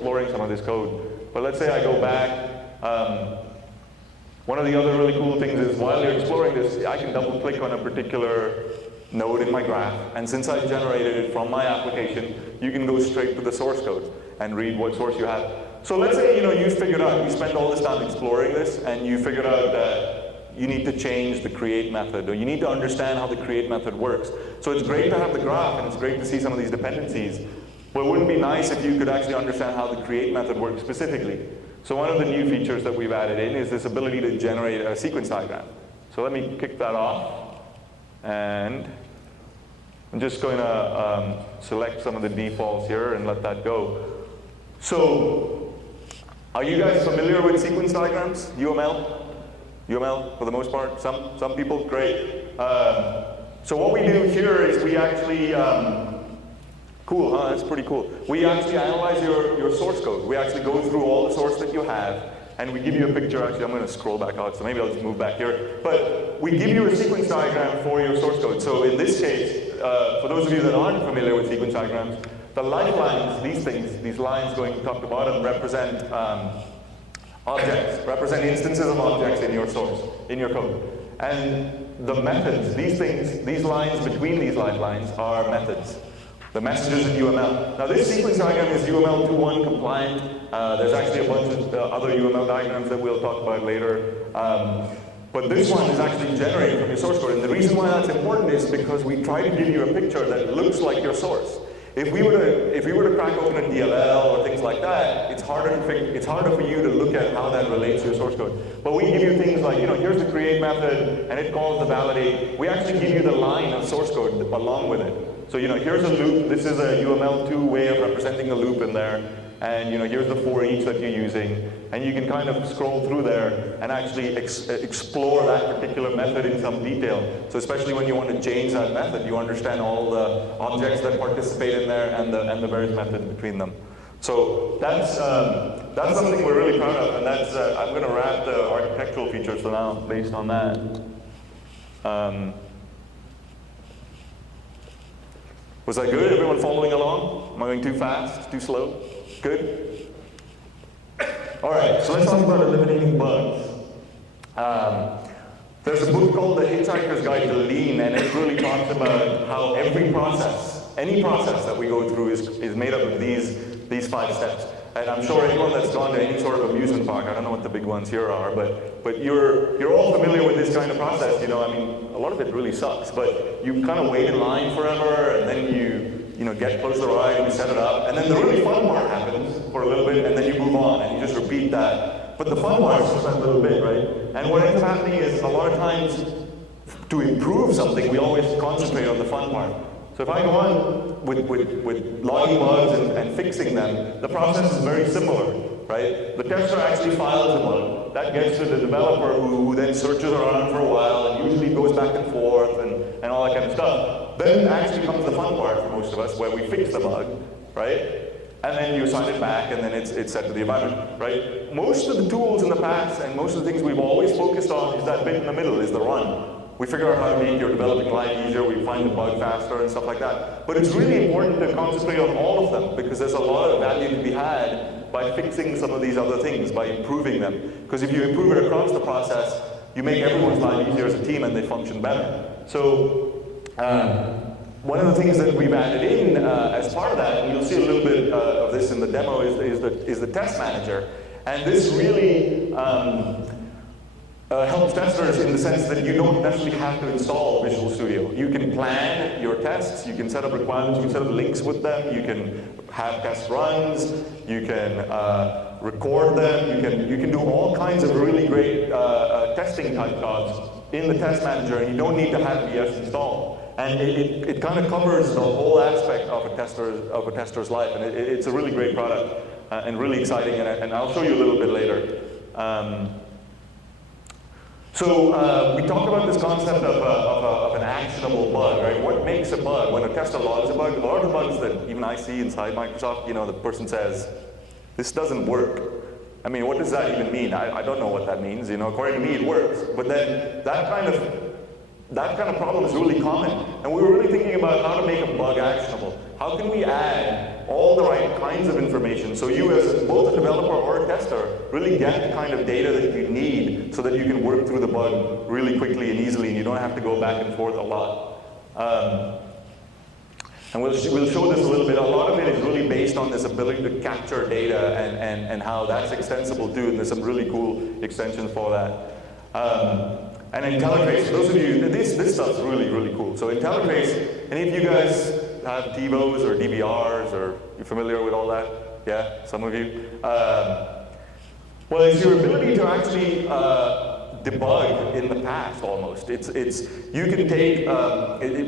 exploring some of this code. But let's say I go back. One of the other really cool things is while you're exploring this, I can double click on a particular node in my graph, and since I generated it from my application, you can go straight to the source code and read what source you have. So let's say you figured out, you spent all this time exploring this, and you figured out that you need to change the create method, or you need to understand how the create method works. So it's great to have the graph, and it's great to see some of these dependencies, but wouldn't it be nice if you could actually understand how the create method works specifically? So one of the new features that we've added in is this ability to generate a sequence diagram. So let me kick that off, and I'm just going to select some of the defaults here and let that go. So, are you guys familiar with sequence diagrams? UML? UML for the most part? Some people? Great. So what we do here is we actually, cool, huh? That's pretty cool. We actually analyze your source code. We actually go through all the source that you have, and we give you a picture. Actually, I'm going to scroll back out, so maybe I'll just move back here. But we give you a sequence diagram for your source code. So in this case, for those of you that aren't familiar with sequence diagrams, the lifelines, these things, these lines going top to bottom, represent objects, represent instances of objects in your source, in your code. And the methods, these things, these lines between these lifelines are methods. The messages in UML. Now this sequence diagram is UML 2.1 compliant. There's actually a bunch of other UML diagrams that we'll talk about later. But this one is actually generated from your source code. And the reason why that's important is because we try to give you a picture that looks like your source. If we were to crack open a DLL or things like that, it's harder for you to look at how that relates to your source code. But we give you things like, here's the create method, and it calls the validate. We actually give you the line of source code along with it. So here's a loop. This is a UML2 way of representing a loop in there. And here's the for each that you're using. And you can kind of scroll through there and actually explore that particular method in some detail. So especially when you want to change that method, you understand all the objects that participate in there and the various methods between them. So that's something we're really proud of, and that's I'm going to wrap the architectural features for now based on that. Was that good? Everyone following along? Am I going too fast? Too slow? Good? All right, so let's talk about eliminating bugs. There's a book called The Hitchhiker's Guide to Lean, and it really talks about how every process, any process that we go through is made up of these 5 steps. And I'm sure anyone that's gone to any sort of amusement park, I don't know what the big ones here are, but you're all familiar with this kind of process. I mean, a lot of it really sucks, but you kind of wait in line forever, and then you get close to the ride and you set it up, and then the really fun part happens for a little bit, and then you move on and you just repeat that. But the fun part is just that little bit, right? And what ends up happening is a lot of times to improve something, we always concentrate on the fun part. So if I go on with logging bugs and fixing them, the process is very similar, right? The tester actually files a bug. That gets to the developer who then searches around for a while and usually goes back and forth and all that kind of stuff. Then actually comes the fun part for most of us, where we fix the bug, right? And then you assign it back, and then it's set to the environment, right? Most of the tools in the past and most of the things we've always focused on is that bit in the middle, is the run. We figure out how to make your developing life easier, we find the bug faster and stuff like that. But it's really important to concentrate on all of them, because there's a lot of value to be had by fixing some of these other things, by improving them. Because if you improve it across the process, you make everyone's life easier as a team and they function better. So one of the things that we've added in as part of that, and you'll see a little bit of this in the demo, is the test manager. And this really helps testers in the sense that you don't necessarily have to install Visual Studio. You can plan your tests, you can set up requirements, you can set up links with them, you can have test runs, you can record them, you can do all kinds of really great testing type jobs in the test manager, and you don't need to have VS installed. And it kind of covers the whole aspect of a tester's life, and it's a really great product and really exciting, and I'll show you a little bit later. So we talked about this concept of an actionable bug, right? What makes a bug? When a tester logs a bug, a lot of the bugs that even I see inside Microsoft, the person says, this doesn't work. I mean, what does that even mean? I don't know what that means. According to me, it works. But then that kind of problem is really common. And we were really thinking about how to make a bug actionable. How can we add all the right kinds of information. So you as both a developer or a tester really get the kind of data that you need so that you can work through the bug really quickly and easily, and you don't have to go back and forth a lot. And we'll show this a little bit. A lot of it is really based on this ability to capture data and how that's extensible too, and there's some really cool extensions for that. And IntelliTrace, for those of you, this stuff's really, really cool. So IntelliTrace, any of you guys have TiVos or DVRs, or you're familiar with all that? Yeah, some of you? Well, it's your ability to actually debug in the past, almost. You can take,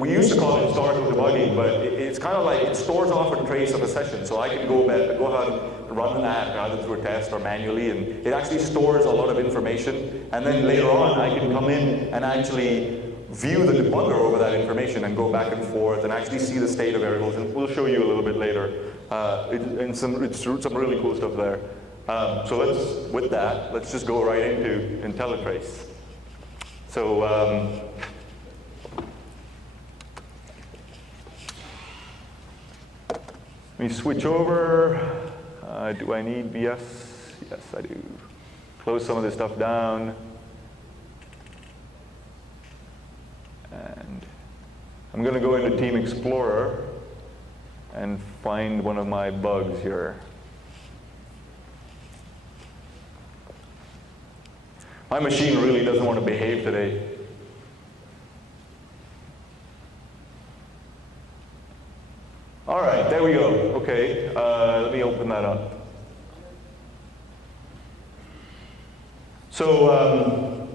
we used to call it historical debugging, but it's kind of like it stores off a trace of a session. So I can go ahead and run that either through a test or manually, and it actually stores a lot of information. And then later on, I can come in and actually view the debugger over that information and go back and forth and actually see the state of variables. And we'll show you a little bit later. It's some really cool stuff there. So with that, let's just go right into IntelliTrace. So let me switch over. Do I need VS? Yes, I do. Close some of this stuff down. And I'm going to go into Team Explorer and find one of my bugs here. My machine really doesn't want to behave today. All right, there we go. Okay, let me open that up. So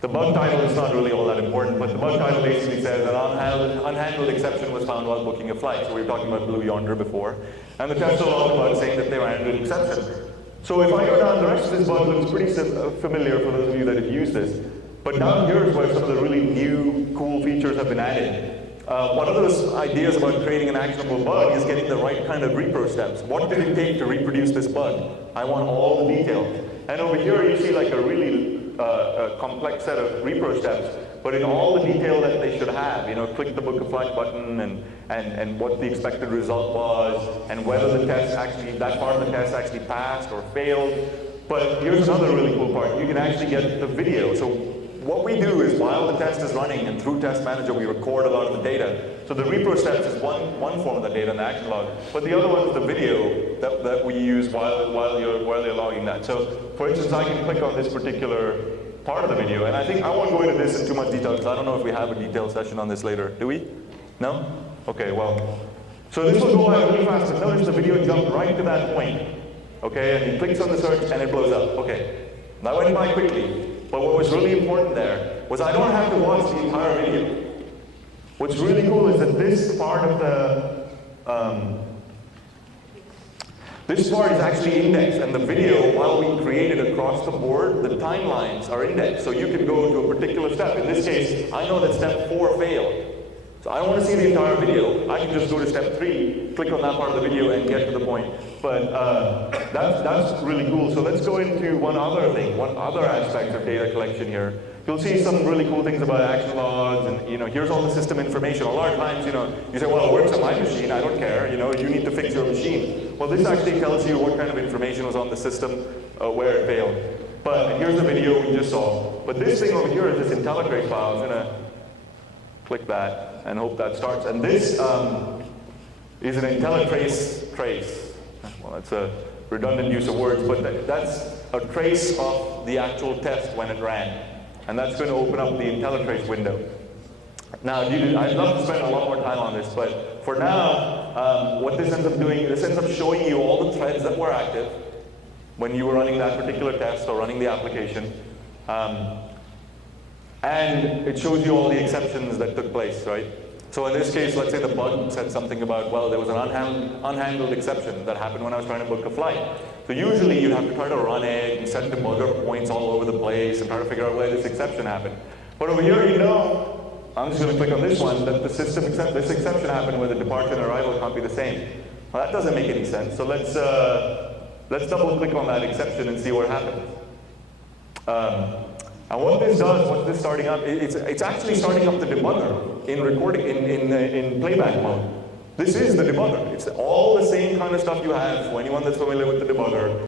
the bug title is not really all that important, but the bug title basically says an unhandled exception was found while booking a flight. So we were talking about Blue Yonder before. And the tester logged bug saying that they were handling an exception. So if I go down, the rest of this bug looks pretty familiar for those of you that have used this. But down here is where some of the really new, cool features have been added. One of those ideas about creating an actionable bug is getting the right kind of repro steps. What did it take to reproduce this bug? I want all the details. And over here you see like a really complex set of repro steps, but in all the detail that they should have. You know, click the book a flight button and what the expected result was, and whether the test actually, that part of the test actually passed or failed. But here's another really cool part. You can actually get the video. So what we do is while the test is running and through Test Manager we record a lot of the data. So the repro steps is one form of the data in the action log, but the other one is the video that we use while you're logging that. So for instance, I can click on this particular part of the video, and I won't go into this in too much detail because I don't know if we have a detailed session on this later. Do we? No? Okay, well. So this will go by really fast, and notice the video jumped right to that point. Okay, and he clicks on the search and it blows up. Okay, that went by quickly. But what was really important there was I don't have to watch the entire video. What's really cool is that this part of the, this part is actually indexed, and the video, while we create it across the board, the timelines are indexed. So you can go to a particular step. In this case, I know that step 4 failed. So I don't want to see the entire video. I can just go to step 3, click on that part of the video, and get to the point. But that's really cool. So let's go into one other thing, one other aspect of data collection here. You'll see some really cool things about action logs, and here's all the system information. A lot of times, you say, well, it works on my machine, I don't care, you need to fix your machine. Well, this actually tells you what kind of information was on the system, where it failed. But here's the video we just saw. But this thing over here is this IntelliTrace file. I'm gonna click that and hope that starts. And this is an IntelliTrace trace. Well, that's a redundant use of words, but that's a trace of the actual test when it ran. And that's going to open up the IntelliTrace window. Now, I'd love to spend a lot more time on this, but for now, what this ends up doing, this ends up showing you all the threads that were active when you were running that particular test or running the application. And it shows you all the exceptions that took place, right? So in this case, let's say the bug said something about, well, there was an unhandled exception that happened when I was trying to book a flight. So usually you have to try to run it and set debugger points all over the place and try to figure out where this exception happened. But over here, I'm just going to click on this one, that the system this exception happened where the departure and arrival can't be the same. Well, that doesn't make any sense. So let's double click on that exception and see what happens. And what this does, what's this starting up? It's actually starting up the debugger in recording, in playback mode. This is the debugger. It's all the same kind of stuff you have for anyone that's familiar with the debugger.